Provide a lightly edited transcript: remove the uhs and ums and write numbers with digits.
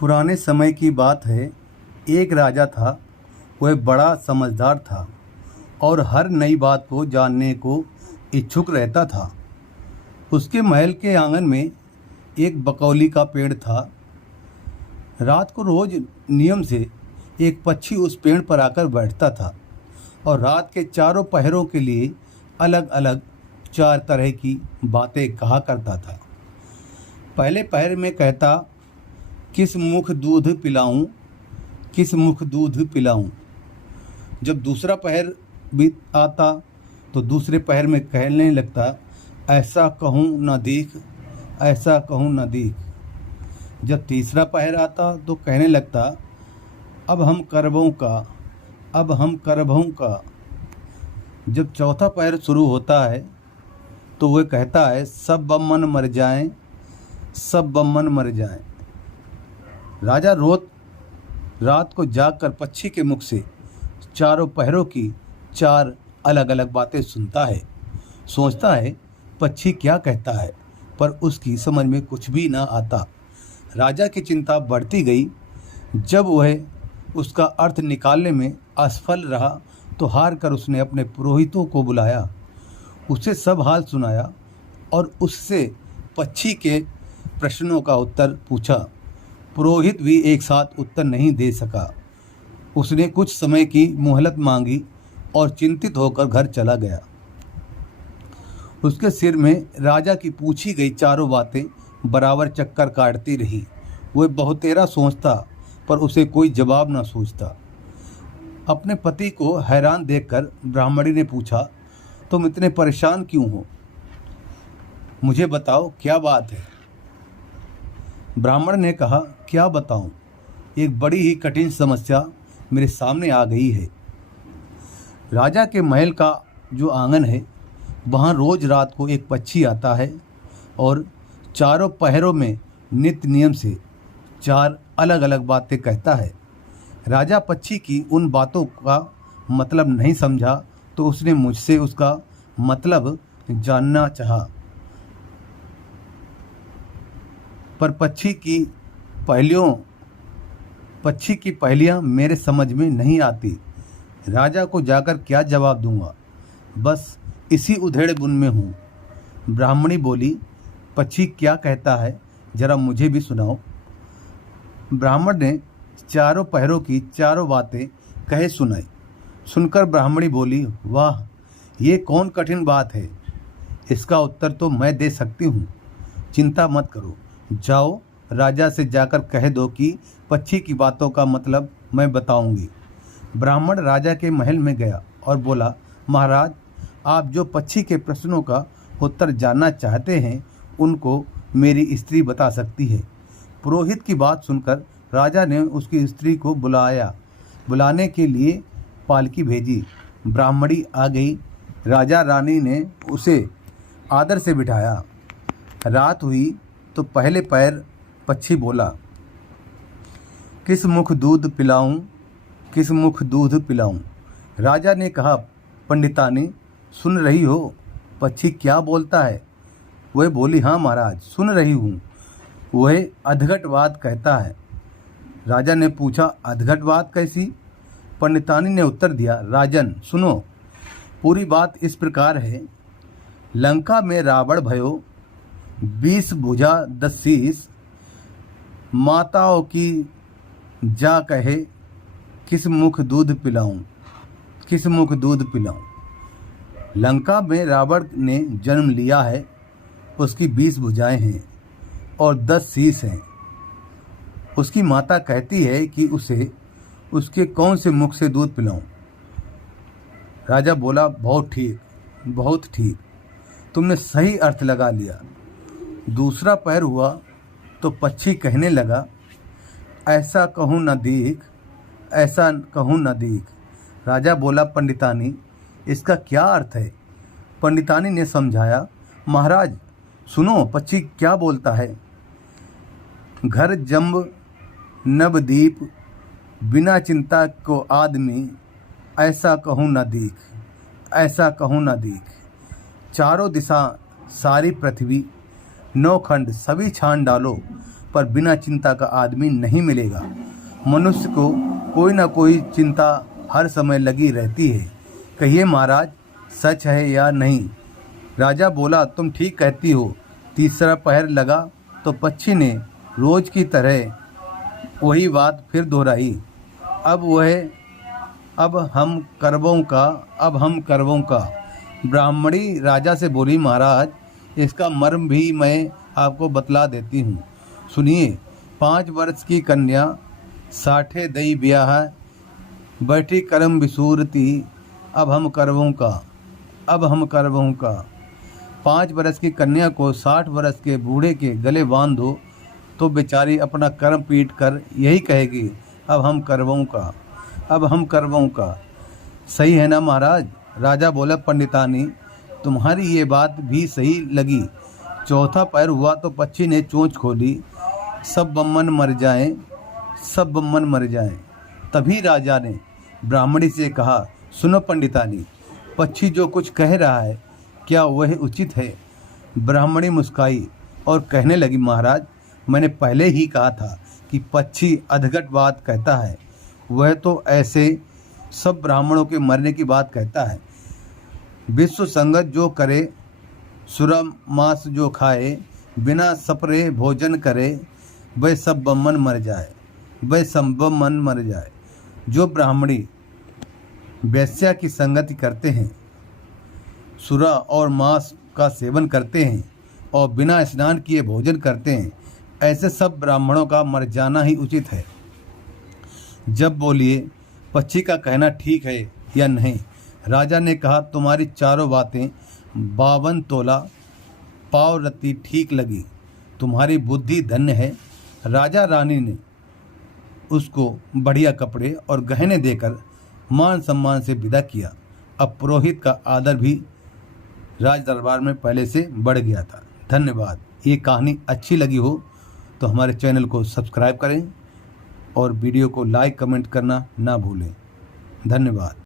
पुराने समय की बात है। एक राजा था। वह बड़ा समझदार था और हर नई बात को जानने को इच्छुक रहता था। उसके महल के आंगन में एक बकौली का पेड़ था। रात को रोज नियम से एक पक्षी उस पेड़ पर आकर बैठता था और रात के चारों पहरों के लिए अलग अलग 4 तरह की बातें कहा करता था। पहले पहर में कहता, किस मुख दूध पिलाऊं, किस मुख दूध पिलाऊं। जब दूसरा पहर भी आता तो दूसरे पहर में कहने लगता, ऐसा कहूँ न देख, ऐसा कहूँ न देख। जब तीसरा पहर आता तो कहने लगता, अब हम करबों का, अब हम करबों का। जब चौथा पहर शुरू होता है तो वह कहता है, सब बम्मन मर जाएं, सब बम्मन मर जाएं। राजा रात को जागकर पक्षी के मुख से चारों पहरों की 4 अलग अलग बातें सुनता है। सोचता है पक्षी क्या कहता है, पर उसकी समझ में कुछ भी ना आता। राजा की चिंता बढ़ती गई। जब वह उसका अर्थ निकालने में असफल रहा तो हार कर उसने अपने पुरोहितों को बुलाया, उसे सब हाल सुनाया और उससे पक्षी के प्रश्नों का उत्तर पूछा। पुरोहित भी एक साथ उत्तर नहीं दे सका। उसने कुछ समय की मोहलत मांगी और चिंतित होकर घर चला गया। उसके सिर में राजा की पूछी गई चारों बातें बराबर चक्कर काटती रही। वह बहुतेरा सोचता पर उसे कोई जवाब न सूझता। अपने पति को हैरान देखकर ब्राह्मणी ने पूछा, तुम इतने परेशान क्यों हो? मुझे बताओ क्या बात है? ब्राह्मण ने कहा, क्या बताऊं, एक बड़ी ही कठिन समस्या मेरे सामने आ गई है। राजा के महल का जो आंगन है वहाँ रोज रात को एक पक्षी आता है और चारों पहरों में नित्य नियम से 4 अलग अलग बातें कहता है। राजा पक्षी की उन बातों का मतलब नहीं समझा तो उसने मुझसे उसका मतलब जानना चाहा, पर पक्षी की पहेलियाँ मेरे समझ में नहीं आती। राजा को जाकर क्या जवाब दूंगा, बस इसी उधेड़ बुन में हूँ। ब्राह्मणी बोली, पक्षी क्या कहता है, जरा मुझे भी सुनाओ। ब्राह्मण ने चारों पहरों की चारों बातें कहे सुनाई। सुनकर ब्राह्मणी बोली, वाह, ये कौन कठिन बात है, इसका उत्तर तो मैं दे सकती हूँ। चिंता मत करो, जाओ राजा से जाकर कह दो कि पक्षी की बातों का मतलब मैं बताऊंगी। ब्राह्मण राजा के महल में गया और बोला, महाराज, आप जो पक्षी के प्रश्नों का उत्तर जानना चाहते हैं उनको मेरी स्त्री बता सकती है। पुरोहित की बात सुनकर राजा ने उसकी स्त्री को बुलाने के लिए पालकी भेजी। ब्राह्मणी आ गई। राजा रानी ने उसे आदर से बिठाया। रात हुई तो पहले पैर पक्षी बोला, किस मुख दूध पिलाऊं, किस मुख दूध पिलाऊं। राजा ने कहा, पंडितानी सुन रही हो पक्षी क्या बोलता है? वह बोली, हाँ महाराज, सुन रही हूँ। वह अधगट बात कहता है। राजा ने पूछा, अधगट बात कैसी? पंडितानी ने उत्तर दिया, राजन सुनो, पूरी बात इस प्रकार है। लंका में रावण भयो 20 भुजा 10 शीस, माताओं की जा कहे, किस मुख दूध पिलाऊं, किस मुख दूध पिलाऊं। लंका में रावण ने जन्म लिया है। उसकी 20 भुजाएं हैं और 10 शीस हैं। उसकी माता कहती है कि उसे उसके कौन से मुख से दूध पिलाऊं। राजा बोला, बहुत ठीक, बहुत ठीक, तुमने सही अर्थ लगा लिया। दूसरा पैर हुआ तो पक्षी कहने लगा, ऐसा कहूँ न देख, ऐसा कहूँ न देख। राजा बोला, पंडितानी इसका क्या अर्थ है? पंडितानी ने समझाया, महाराज सुनो पक्षी क्या बोलता है। घर जम्ब नवदीप, बिना चिंता को आदमी, ऐसा कहूँ न देख, ऐसा कहूँ न देख। चारों दिशा सारी पृथ्वी 9 खंड सभी छान डालो, पर बिना चिंता का आदमी नहीं मिलेगा। मनुष्य को कोई ना कोई चिंता हर समय लगी रहती है। कहिए महाराज, सच है या नहीं? राजा बोला, तुम ठीक कहती हो। तीसरा पहर लगा तो पक्षी ने रोज की तरह वही बात फिर दोहराई। अब हम करवों का। ब्राह्मणी राजा से बोली, महाराज, इसका मर्म भी मैं आपको बतला देती हूँ। सुनिए। 5 वर्ष की कन्या साठे दई ब्याह, बैठी करम विसूरती, अब हम करवों का। 5 वर्ष की कन्या को 60 वर्ष के बूढ़े के गले बांध दो तो बेचारी अपना कर्म पीट कर यही कहेगी, अब हम करवों का। सही है ना महाराज? राजा बोला, पंडितानी, तुम्हारी ये बात भी सही लगी। चौथा पैर हुआ तो पक्षी ने चोंच खोली, सब बम्मन मर जाएं। तभी राजा ने ब्राह्मणी से कहा, सुनो पंडितानी, पक्षी जो कुछ कह रहा है क्या वह उचित है? ब्राह्मणी मुस्काई और कहने लगी, महाराज, मैंने पहले ही कहा था कि पक्षी अधगट बात कहता है। वह तो ऐसे सब ब्राह्मणों के मरने की बात कहता है। विश्व संगत जो करे, सुरा मांस जो खाए, बिना सपरे भोजन करे, वह सब बम्मन मर जाए। जो ब्राह्मणी वैश्या की संगति करते हैं, सुरा और मांस का सेवन करते हैं और बिना स्नान किए भोजन करते हैं, ऐसे सब ब्राह्मणों का मर जाना ही उचित है। जब बोलिए, पक्षी का कहना ठीक है या नहीं? राजा ने कहा, तुम्हारी चारों बातें 52 तोला पाव रत्ती ठीक लगी। तुम्हारी बुद्धि धन्य है। राजा रानी ने उसको बढ़िया कपड़े और गहने देकर मान सम्मान से विदा किया। अब पुरोहित का आदर भी राज दरबार में पहले से बढ़ गया था। धन्यवाद। ये कहानी अच्छी लगी हो तो हमारे चैनल को सब्सक्राइब करें और वीडियो को लाइक कमेंट करना ना भूलें। धन्यवाद।